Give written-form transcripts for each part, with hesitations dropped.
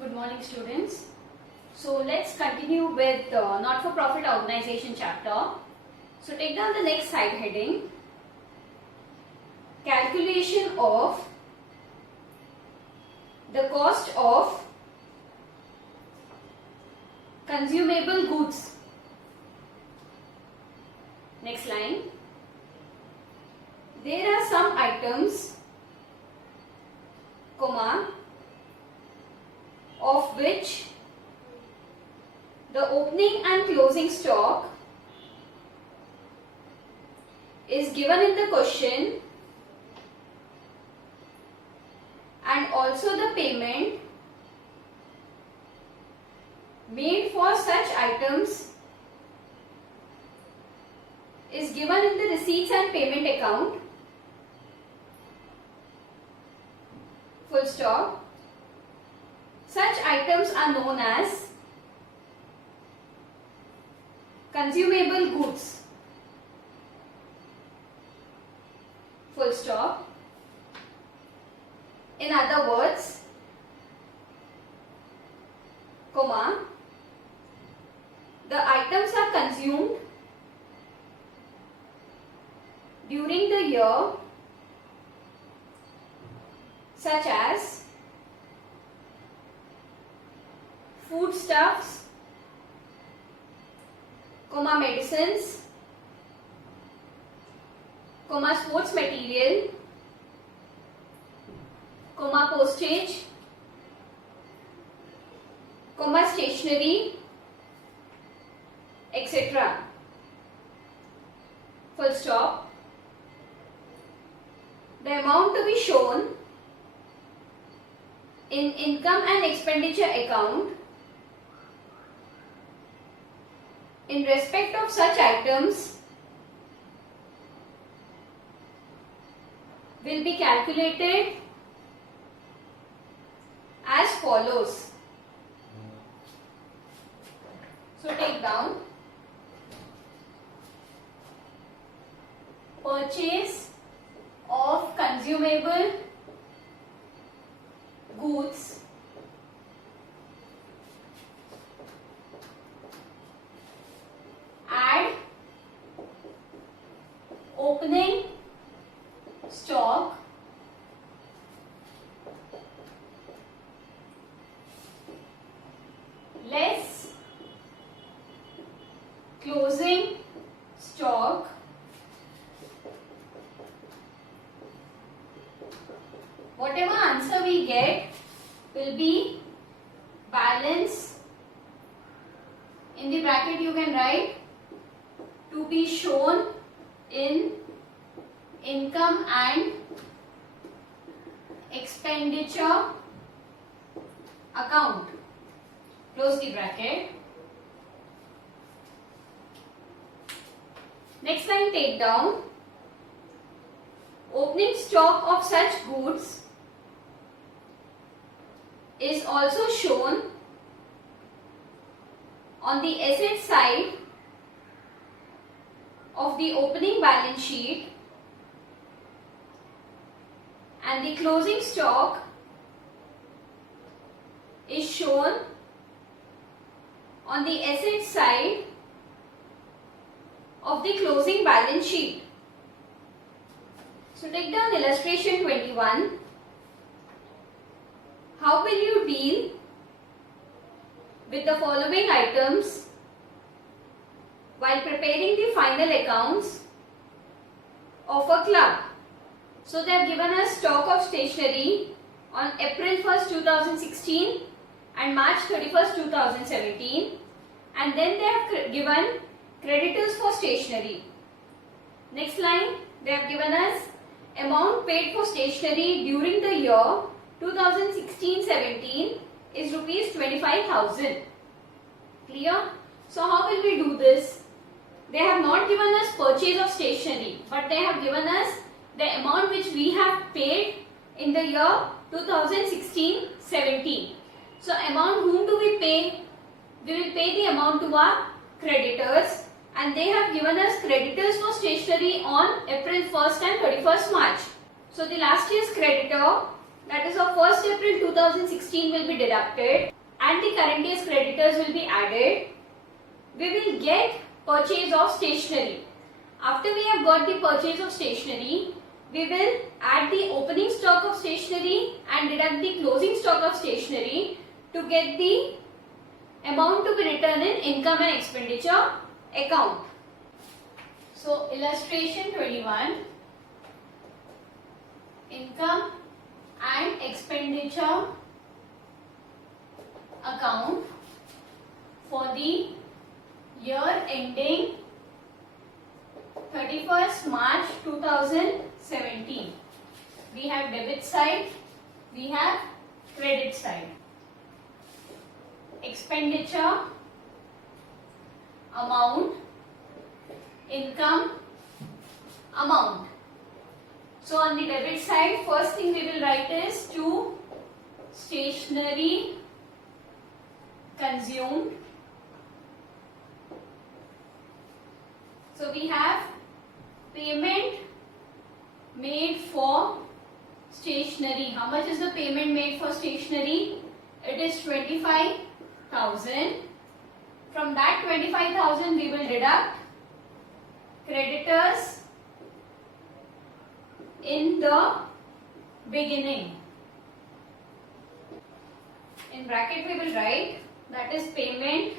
Good morning, students. So let's continue with not-for-profit organization chapter. So take down the next side heading, calculation of the cost of consumable goods. Next line. There are some items, comma, of which the opening and closing stock is given in the question and also the payment made for such items is given in the receipts and payment account, full stop. Such items are known as consumable goods, full stop. In other words, comma, the items are consumed during the year such as foodstuffs, comma, medicines, comma, sports material, comma, postage, comma, stationery, etc. Full stop. The amount to be shown in income and expenditure account in respect of such items will be calculated as follows. So take down purchase of consumable goods add opening stock less closing stock whatever answer we get will be balance. In the bracket you can write to be shown in income and expenditure account. Close the bracket. Next line, take down opening stock of such goods is also shown on the asset side of the opening balance sheet and the closing stock is shown on the asset side of the closing balance sheet. So take down illustration 21. How will you deal with the following items while preparing the final accounts of a club? So they have given us stock of stationery on April 1st, 2016 and March 31st, 2017, and then they have given creditors for stationery. Next line, they have given us amount paid for stationery during the year 2016-17 is rupees 25,000. Clear? So how will we do this? They have not given us purchase of stationery, but they have given us the amount which we have paid in the year 2016-17. So amount whom do we pay? We will pay the amount to our creditors, and they have given us creditors for stationery on April 1st and 31st March. So the last year's creditor that is of 1st April 2016 will be deducted and the current year's creditors will be added. We will get purchase of stationery. After we have got the purchase of stationery, we will add the opening stock of stationery and deduct the closing stock of stationery to get the amount to be written in income and expenditure account. So illustration 21, income and expenditure account for the year ending 31st March 2017. We have debit side, we have credit side. Expenditure amount, income amount. So on the debit side, first thing we will write is to stationery consumed. So we have payment made for stationery. How much is the payment made for stationery? It is 25,000. From that 25,000 we will deduct creditors in the beginning. In bracket we will write that is payment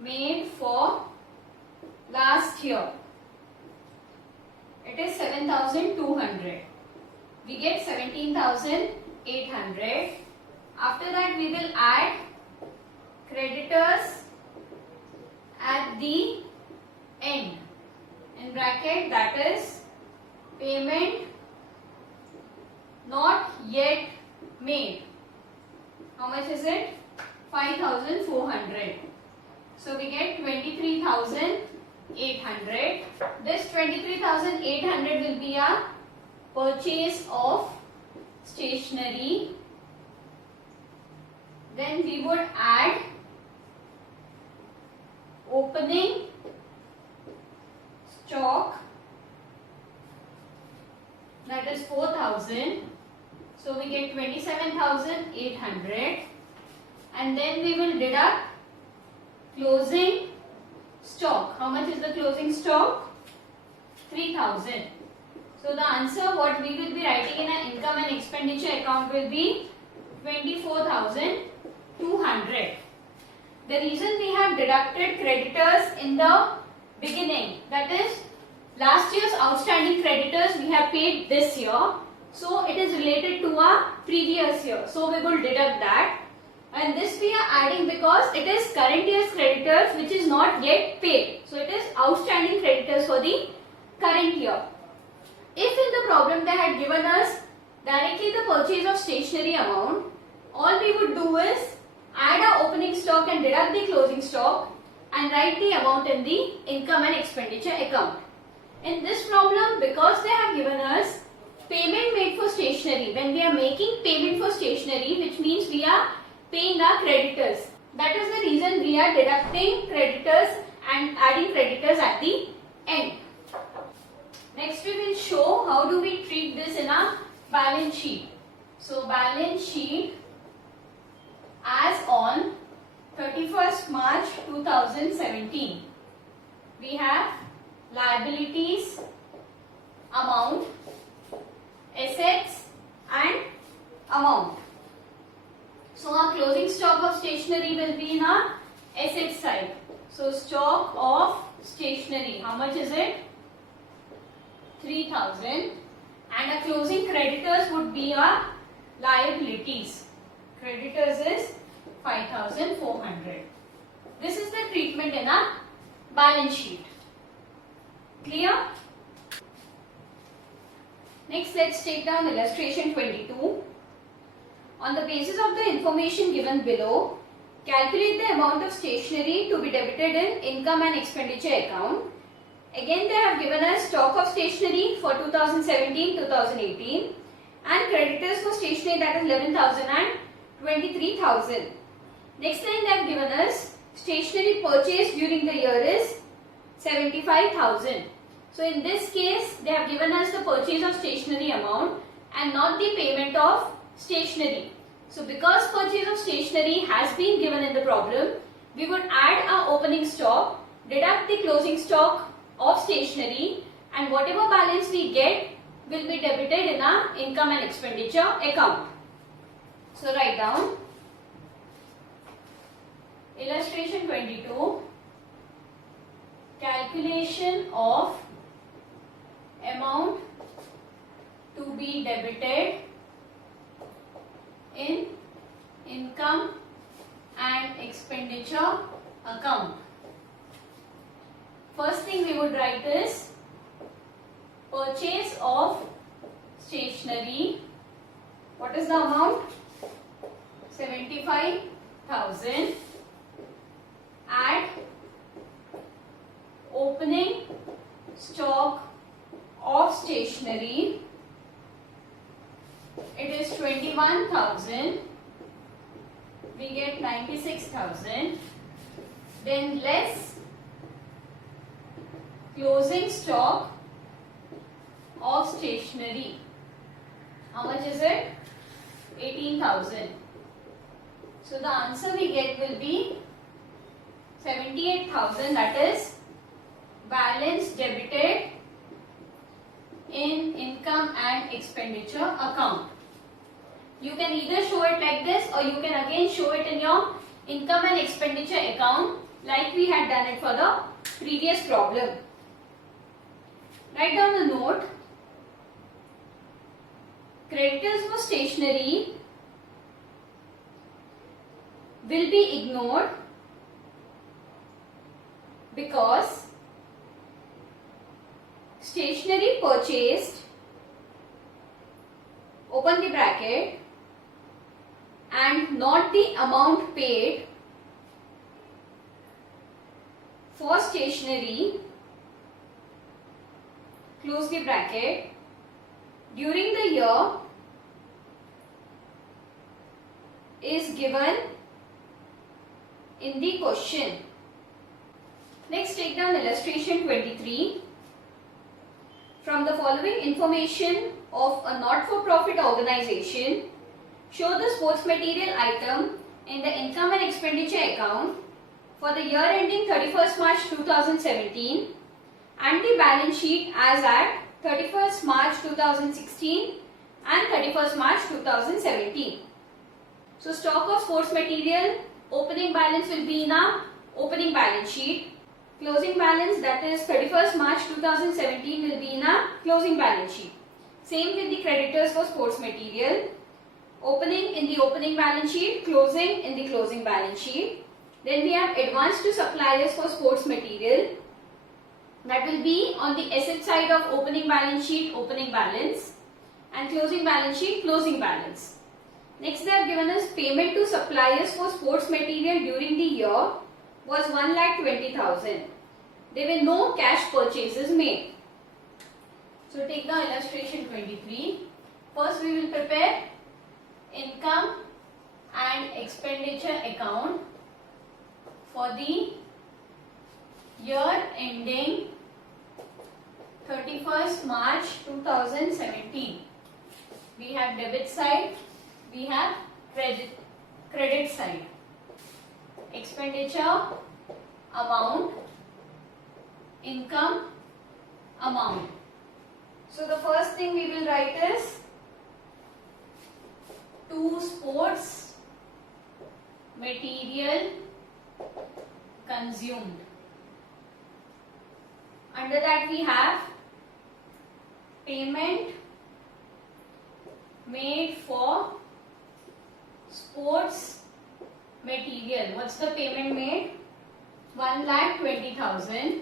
made for last year. It is 7,200. We get 17,800. After that we will add creditors at the end. In bracket that is payment not yet made. How much is it? 5,400. So we get 23,800. This 23,800 will be a purchase of stationery. Then we would add opening stock, that is 4,000. So we get 27,800, and then we will deduct closing stock. How much is the closing stock? 3,000. So the answer what we will be writing in an income and expenditure account will be 24,200. The reason we have deducted creditors in the beginning, that is last year's outstanding creditors we have paid this year. So it is related to our previous year. So we will deduct that. And this we are adding because it is current year's creditors which is not yet paid. So it is outstanding creditors for the current year. If in the problem they had given us directly the purchase of stationery amount, all we would do is add our opening stock and deduct the closing stock and write the amount in the income and expenditure account. In this problem, because they have given us payment made for stationery, when we are making payment for stationery, which means we are paying our creditors. That is the reason we are deducting creditors and adding creditors at the end. Next we will show how do we treat this in a balance sheet. So balance sheet as on 31st March 2017. We have liabilities, amount, assets and amount. So our closing stock of stationery will be in our asset side. So stock of stationery, how much is it? 3,000. And our closing creditors would be our liabilities. Creditors is 5,400. This is the treatment in a balance sheet. Clear? Next, let's take down illustration 22. On the basis of the information given below, calculate the amount of stationery to be debited in income and expenditure account. Again, they have given us stock of stationery for 2017-2018 and creditors for stationery, that is 11,000 and 23,000. Next line they have given us stationery purchased during the year is 75,000. So in this case, they have given us the purchase of stationery amount and not the payment of stationery. So because purchase of stationery has been given in the problem, we would add our opening stock, deduct the closing stock of stationery, and whatever balance we get will be debited in our income and expenditure account. So write down illustration 22, calculation of amount to be debited in income and expenditure account. First thing we would write is purchase of stationery. What is the amount? 75,000. Add opening stock of stationery. It is 21,000. We get 96,000. Then less closing stock of stationery. How much is it? 18,000. So the answer we get will be 78,000, that is balance debited in income and expenditure account. You can either show it like this or you can again show it in your income and expenditure account like we had done it for the previous problem. Write down the note. Creditors for stationery will be ignored because stationery purchased, open the bracket, and not the amount paid for stationery, close the bracket, during the year is given in the question. Next, take down illustration 23. From the following information of a not-for-profit organization, show the sports material item in the income and expenditure account for the year ending 31st March 2017 and the balance sheet as at 31st March 2016 and 31st March 2017. So stock of sports material, opening balance will be in our opening balance sheet. Closing balance, that is 31st March 2017, will be in our closing balance sheet. Same with the creditors for sports material. Opening in the opening balance sheet, closing in the closing balance sheet. Then we have advance to suppliers for sports material. That will be on the asset side of opening balance sheet, opening balance, and closing balance sheet, closing balance. Next, they have given us payment to suppliers for sports material during the year was 1,20,000. There were no cash purchases made. So take the illustration 23. First we will prepare income and expenditure account for the year ending 31st March 2017. We have debit side, we have credit side. Expenditure amount, income amount. So the first thing we will write is to sports material consumed. Under that we have payment made for sports material. What's the payment made? 1,20,000.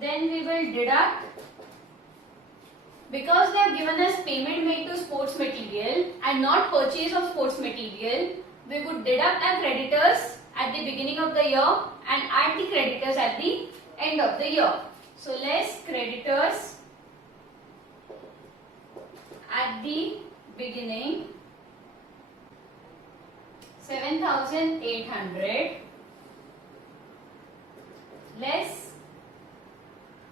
Then we will deduct, because they have given us payment made to sports material and not purchase of sports material, we would deduct our creditors at the beginning of the year and add the creditors at the end of the year. So less creditors at the beginning, 7,800, less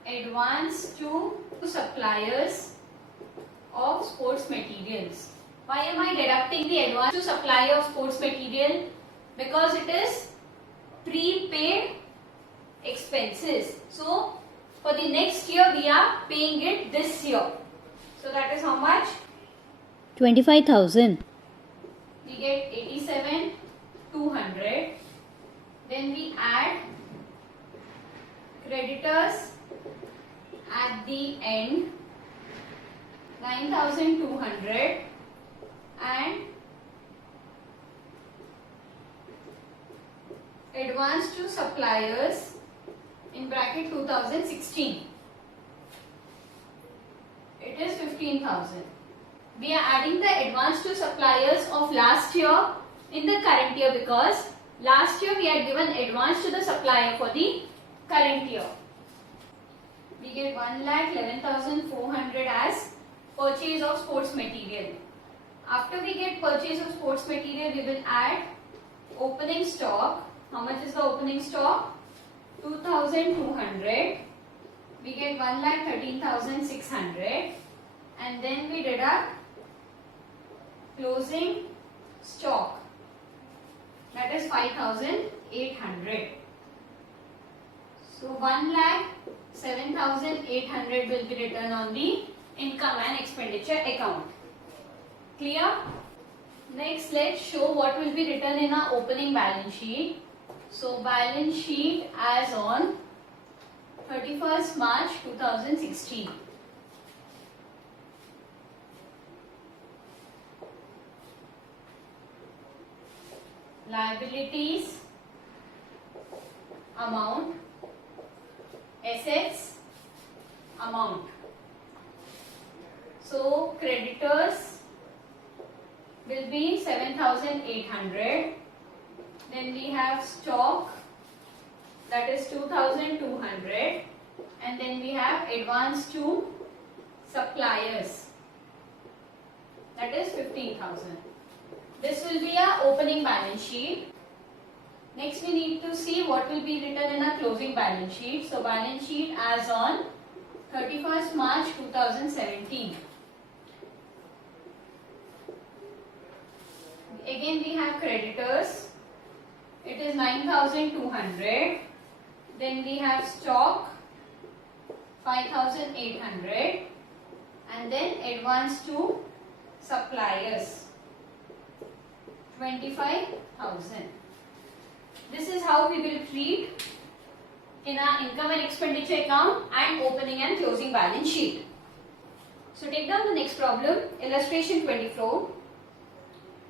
advance to suppliers of sports materials. Why am I deducting the advance to supply of sports material? Because it is prepaid expenses. So for the next year we are paying it this year. So that is how much? 25,000. We get 87,200. Then we add creditors at the end 9,200 and advance to suppliers in bracket 2016. It is 15,000. We are adding the advance to suppliers of last year in the current year because last year we had given advance to the supplier for the current year. We get 1,11,400 as purchase of sports material. After we get purchase of sports material, we will add opening stock. How much is the opening stock? 2,200. We get 1,13,600 and then we deduct closing stock, that is 5,800. So 1,07,800 will be written on the income and expenditure account. Clear? Next, let's show what will be written in our opening balance sheet. So balance sheet as on 31st March 2016. Liabilities amount, assets amount. So creditors will be 7,800. Then we have stock, that is 2,200, and then we have advance to suppliers, that is 15,000. This will be our opening balance sheet. Next we need to see what will be written in our closing balance sheet. So balance sheet as on 31st March 2017. Again we have creditors. It is 9,200. Then we have stock 5,800 and then advance to suppliers 25,000. This is how we will treat in our income and expenditure account and opening and closing balance sheet. So take down the next problem, illustration 24.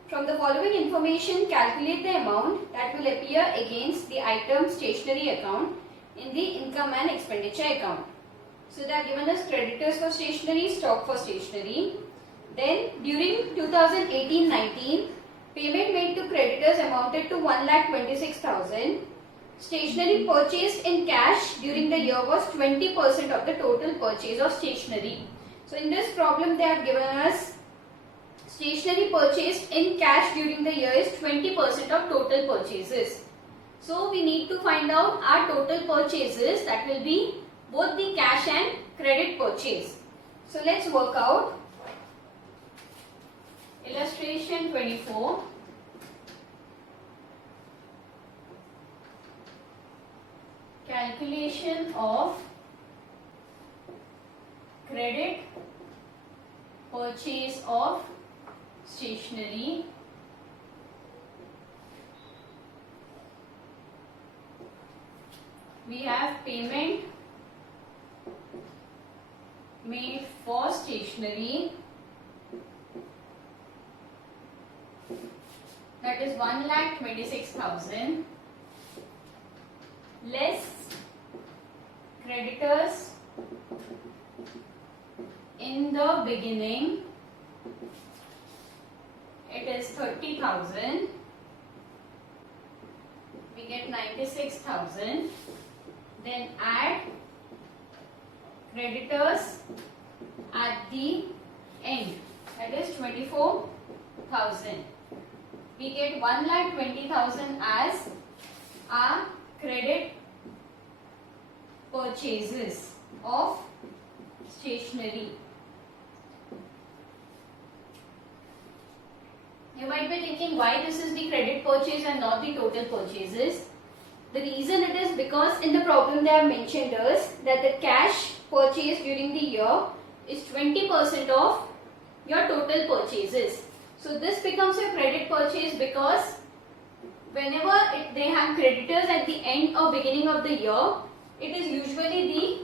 From the following information, calculate the amount that will appear against the item stationery account in the income and expenditure account. So they are given us creditors for stationery, stock for stationery. Then during 2018-19, payment made to creditors amounted to 1,26,000. Stationery purchased in cash during the year was 20% of the total purchase of stationery. So in this problem they have given us stationery purchased in cash during the year is 20% of total purchases. So we need to find out our total purchases, that will be both the cash and credit purchase. So let's work out. Illustration 24. Calculation of credit purchase of stationery we have payment made for stationery, that is 1,26,000 less creditors in the beginning, it is 30,000, we get 96,000, then add creditors at the end, that is 24,000. We get 1,20,000 as our credit purchases of stationery. You might be thinking why this is the credit purchase and not the total purchases. The reason it is because in the problem they have mentioned us that the cash purchase during the year is 20% of your total purchases. So this becomes a credit purchase because whenever they have creditors at the end or beginning of the year, it is usually the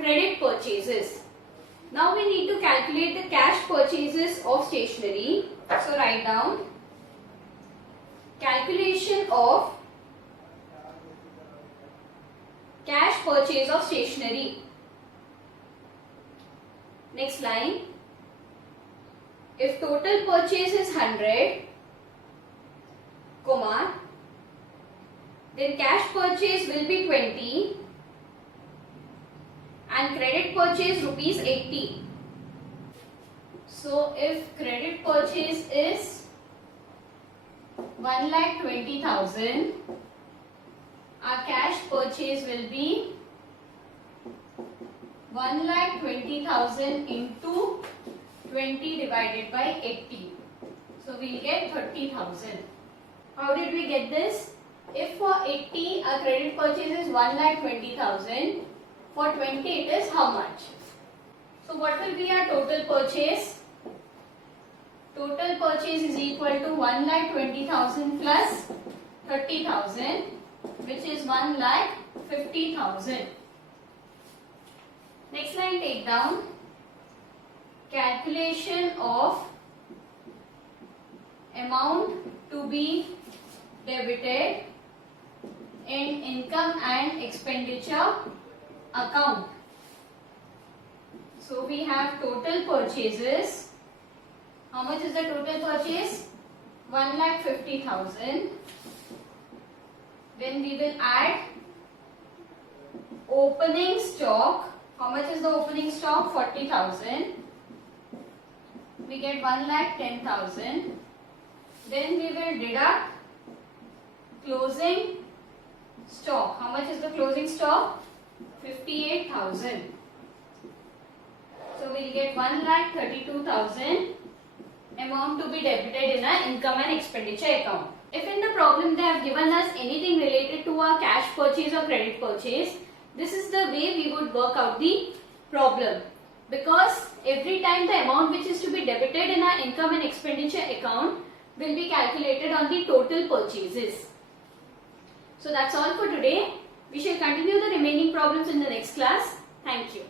credit purchases. Now we need to calculate the cash purchases of stationery. So write down calculation of cash purchase of stationery. Next line. If total purchase is 100, comma, then cash purchase will be 20 and credit purchase rupees 80. So if credit purchase is 1,20,000, our cash purchase will be 1,20,000 into 20 divided by 80. So we will get 30,000. How did we get this? If for 80 our credit purchase is 1,20,000, for 20 it is how much? So what will be our total purchase? Total purchase is equal to 1,20,000 plus 30,000, which is 1,50,000. Next line, take down calculation of amount to be debited in income and expenditure account. So we have total purchases. How much is the total purchase? 1,50,000. Then we will add opening stock. How much is the opening stock? 40,000. We get 1,10,000. Then we will deduct closing stock. How much is the closing stock? 58,000. So we will get 1,32,000 amount to be debited in our income and expenditure account. If in the problem they have given us anything related to our cash purchase or credit purchase, this is the way we would work out the problem. Because every time the amount which is to be debited in our income and expenditure account will be calculated on the total purchases. So that's all for today. We shall continue the remaining problems in the next class. Thank you.